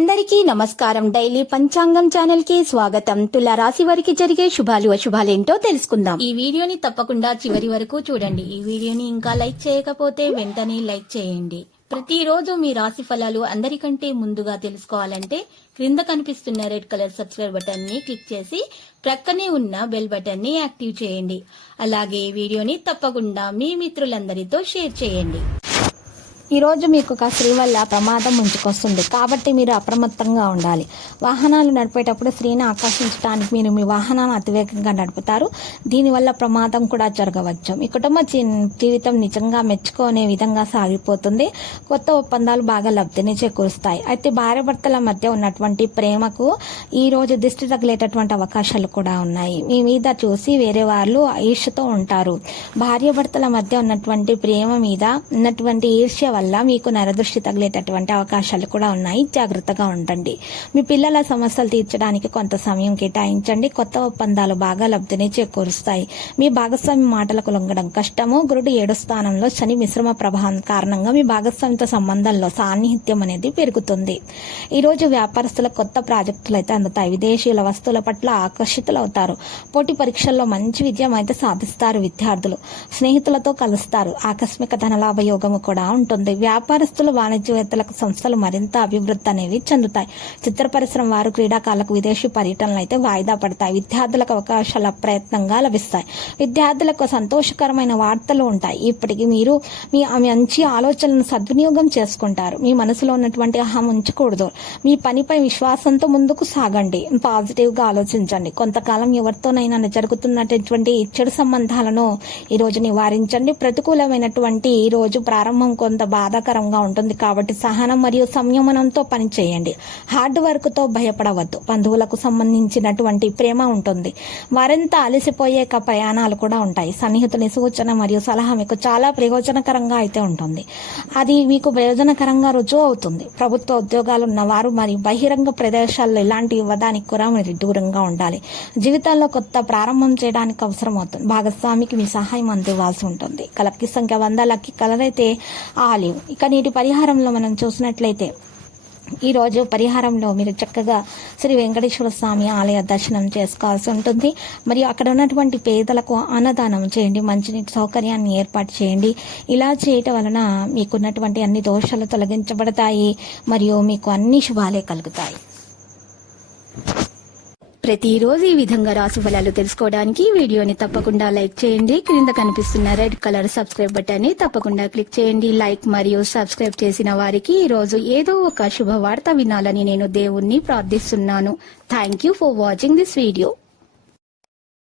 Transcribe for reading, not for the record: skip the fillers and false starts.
అందరికీ నమస్కారం. డైలీ పంచాంగం ఛానల్ కి స్వాగతం. తుల రాశి వారికి జరిగే శుభాలు అశుభాలేంటో తెలుసుకుందాం. ఈ వీడియోని తప్పకుండా చివరి వరకు చూడండి. ఈ వీడియోని ఇంకా లైక్ చేయకపోతే వెంటనే లైక్ చేయండి. ప్రతిరోజు మీ రాశి ఫలాలు అందరికంటే ముందుగా తెలుసుకోవాలంటే క్రింద కనిపిస్తున్న రెడ్ కలర్ సబ్స్క్రైబ్ బటన్ ని క్లిక్ చేసి ప్రక్కనే ఉన్న బెల్ బటన్ ని యాక్టివ్ చేయండి. అలాగే వీడియోని తప్పకుండా మీ మిత్రులందరితో షేర్ చేయండి. ఈ రోజు మీకు ఒక స్త్రీ వల్ల ప్రమాదం ముంచుకొస్తుంది, కాబట్టి మీరు అప్రమత్తంగా ఉండాలి. వాహనాలు నడిపేటప్పుడు స్త్రీని ఆకర్షించడానికి మీరు మీ వాహనాన్ని అతివేగంగా నడుపుతారు. దీనివల్ల ప్రమాదం కూడా జరగవచ్చు. మీ కుటుంబ జీవితం నిజంగా మెచ్చుకునే విధంగా సాగిపోతుంది. కొత్త ఒప్పందాలు బాగా లబ్ధిని చేకూరుస్తాయి. అయితే భార్యాభర్తల మధ్య ఉన్నటువంటి ప్రేమకు ఈ రోజు దిష్టి తగిలేటటువంటి అవకాశాలు కూడా ఉన్నాయి. మీ మీద చూసి వేరే వాళ్ళు ఈర్ష్యతో ఉంటారు. భార్యాభర్తల మధ్య ఉన్నటువంటి ప్రేమ మీద ఉన్నటువంటి ఈర్ష్య వల్ల మీకు నరదృష్టి తగిలేటటువంటి అవకాశాలు కూడా ఉన్నాయి. జాగ్రత్తగా ఉండండి. మీ పిల్లల సమస్యలు తీర్చడానికి కొంత సమయం కేటాయించండి. కొత్త ఒప్పందాలు బాగా లబ్ధిని చేకూరుస్తాయి. మీ భాగస్వామి మాటలకు లొంగడం కష్టము. గురుడు 7వ స్థానంలో శని మిశ్రమ ప్రభావం కారణంగా మీ భాగస్వామితో సంబంధంలో సాన్నిహిత్యం అనేది పెరుగుతుంది. ఈ రోజు వ్యాపారస్తుల కొత్త ప్రాజెక్టులు అయితే అందుతాయి. విదేశీయుల వస్తువుల పట్ల ఆకర్షితులవుతారు. పోటీ పరీక్షల్లో మంచి విజయం అయితే సాధిస్తారు. విద్యార్థులు స్నేహితులతో కలుస్తారు. ఆకస్మిక ధనలాభ యోగము కూడా ఉంటుంది. వ్యాపారస్తులు వాణిజ్యవేత్తలకు సంస్థలు మరింత అభివృద్ధి అనేవి చెందుతాయి. చిత్ర పరిశ్రమ వారు క్రీడాకారులకు విదేశీ పర్యటనలు అయితే వాయిదా పడతాయి. విద్యార్థులకు అవకాశాల ప్రయత్నంగా లభిస్తాయి. విద్యార్థులకు సంతోషకరమైన వార్తలు ఉంటాయి. ఇప్పటికీ మీరు మీ మంచి ఆలోచనలను సద్వినియోగం చేసుకుంటారు. మీ మనసులో ఉన్నటువంటి అహం ఉంచకూడదు. మీ పనిపై విశ్వాసంతో ముందుకు సాగండి. పాజిటివ్ గా ఆలోచించండి. కొంతకాలం ఎవరితోనైనా జరుగుతున్నటువంటి చెడు సంబంధాలను ఈ రోజు నివారించండి. ప్రతికూలమైనటువంటి ఈ రోజు ప్రారంభం కొంత బాధాకరంగా ఉంటుంది, కాబట్టి సహనం మరియు సంయమనంతో పనిచేయండి. హార్డ్ వర్క్ తో భయపడవద్దు. బంధువులకు సంబంధించినటువంటి ప్రేమ ఉంటుంది. వారంతా అలసిపోయే ప్రయాణాలు కూడా ఉంటాయి. సన్నిహితుని సూచన మరియు సలహా మీకు చాలా ప్రయోజనకరంగా అయితే ఉంటుంది. అది మీకు ప్రయోజనకరంగా రుజువు అవుతుంది. ప్రభుత్వ ఉద్యోగాలు ఉన్నవారు మరియు బహిరంగ ప్రదేశాల్లో ఇలాంటి ఇవ్వడానికి కూడా మీరు దూరంగా ఉండాలి. జీవితాల్లో కొత్త ప్రారంభం చేయడానికి అవసరం అవుతుంది. భాగస్వామికి మీ సహాయం అందివ్వాల్సి ఉంటుంది. లక్కీ సంఖ్య 100. లక్కీ కలర్ అయితే ఆలివ్. ఇక నీటి పరిహారంలో మనం చూసినట్లయితే ఈ రోజు పరిహారంలో మీరు చక్కగా శ్రీ వెంకటేశ్వర స్వామి ఆలయ దర్శనం చేసుకోవాల్సి ఉంటుంది. మరియు అక్కడ ఉన్నటువంటి పేదలకు అన్నదానం చేయండి. మంచినీటి సౌకర్యాన్ని ఏర్పాటు చేయండి. ఇలా చేయటం వలన మీకున్నటువంటి అన్ని దోషాలు తొలగించబడతాయి మరియు మీకు అన్ని శుభాలే కలుగుతాయి. ప్రతిరోజు ఈ విధంగా రాశి ఫలాలు తెలుసుకోవడానికి వీడియోని తప్పకుండా లైక్ చేయండి. క్రింద కనిపిస్తున్న రెడ్ కలర్ సబ్స్క్రైబ్ బటన్ ని తప్పకుండా క్లిక్ చేయండి. లైక్ మరియు సబ్స్క్రైబ్ చేసిన వారికి ఈ రోజు ఏదో ఒక శుభవార్త వినాలని నేను దేవుణ్ణి ప్రార్థిస్తున్నాను. Thank you for watching this video.